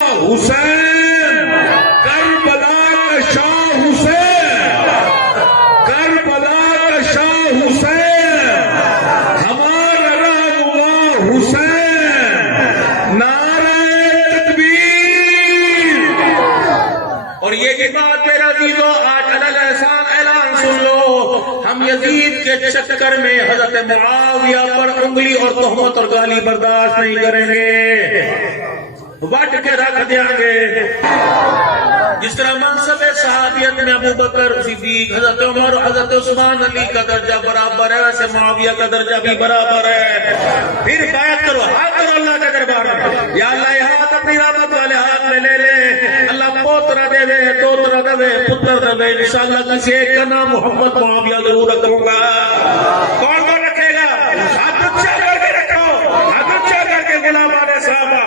حسین کربلا کا شاہ حسین، کربلا کا شاہ حسین، ہمارا رہنما حسین، نعرہ تکبیر۔ اور یہ کی بات میرا عزیزو آج علیہ السلام اعلان سن لو، ہم یزید کے چکر میں حضرت معاویہ پر انگلی اور تہمت اور گالی برداشت نہیں کریں گے، بٹ کے رکھ دیں گے۔ جس طرح منصب صحابیت میں ابو بکر صدیق، حضرت عمر، حضرت عثمان علی کا درجہ برابر ہے، ویسے معاویہ کا درجہ بھی برابر ہے۔ پھر بیعت کرو، ہاتھ کرو اللہ کے دربار میں، یا اللہ یہ ہاتھ اپنی رحمت والے ہاتھ میں لے لے، اللہ پوترا دے دے، دوترا دے دے، پتر دے دے، انشاءاللہ کسی ایک کا نام محمد معاویہ ضرور رکھوں گا۔ کون کون رکھے گا؟ ہاتھ اچھا کر کے رکھو، ہاتھ اچھا کر کے غلامان صحابہ